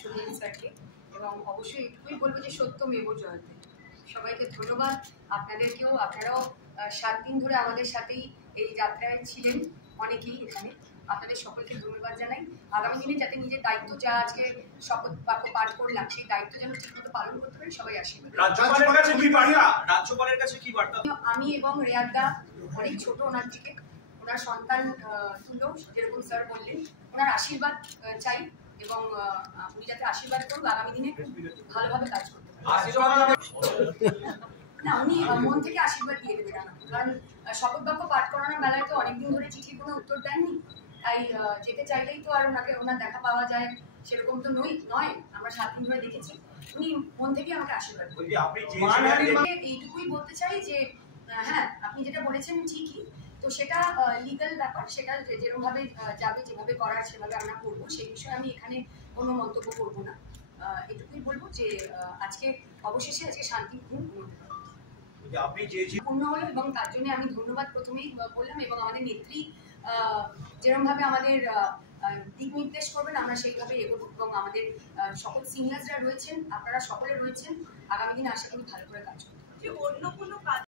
সুনীল স্যারকে, এবং অবশ্যই এটুকুই বলবো যে সত্যমেব জয়তে। সবাইকে ধন্যবাদ, আপনাদেরকেও। আপনারাও 7 দিন ধরে আমাদের সাথেই এই যাত্রায় ছিলেন অনেকেই এখানে, আপনাদের সকলকে ধন্যবাদ জানাই। আগামী দিনে যাতে নিজের দায়িত্ব যা আজকে শপথ বাক্য পাঠ করলাম সেই দায়িত্ব যেন ঠিকমতো পালন করতে পারি, সবাই আশীর্বাদ। রাজ্যপালের কাছে কি বার্তা? আমি এবং রেয়াদদা অনেক ছোট ওনার থেকে, ওনার সন্তান তুলো, যেরকম স্যার বললেন, ওনার আশীর্বাদ চাই, এবং উনি যাতে আশীর্বাদ করুন আগামী দিনে ভালোভাবে কাজ করতে না, উনি মন থেকে আশীর্বাদ দিয়ে দেবেন আমাকে। কারণ শপথ বাক্য পাঠ করানোর বেলায় তো অনেকদিন ধরে চিঠির কোনো উত্তর দেননি, তাই যেতে চাইলেই তো আর ওনার দেখা পাওয়া যায় সেরকম তো নয়। আমরা 7 দিন ধরে দেখেছি, উনি মন থেকে আমাকে আশীর্বাদ করবেন। এইটুকুই বলতে চাই যে হ্যাঁ, আপনি যেটা বলেছেন ঠিকই, তো সেটা লিগ্যাল ব্যাপার, সেটা যেরকমভাবে যাবে, যেভাবে করার সেভাবে আমরা করবো, সেই বিষয়ে আমি এখানে কোনো মন্তব্য করবো না। এটুকুই বলবো যে আজকে অবশেষে শান্তিপূর্ণ পূর্ণ হলো, এবং তার জন্য আমি ধন্যবাদ প্রথমেই বললাম, এবং আমাদের নেত্রী যেরকমভাবে আমাদের দিক নির্দেশ করবেন আমরা সেইভাবে এগোবো, এবং আমাদের সকল সিনিয়রসরা রয়েছেন, আপনারা সকলে রয়েছেন, আগামী দিনে আশা করি ভালো করে কাজ করবো। অন্য কোনো কাজ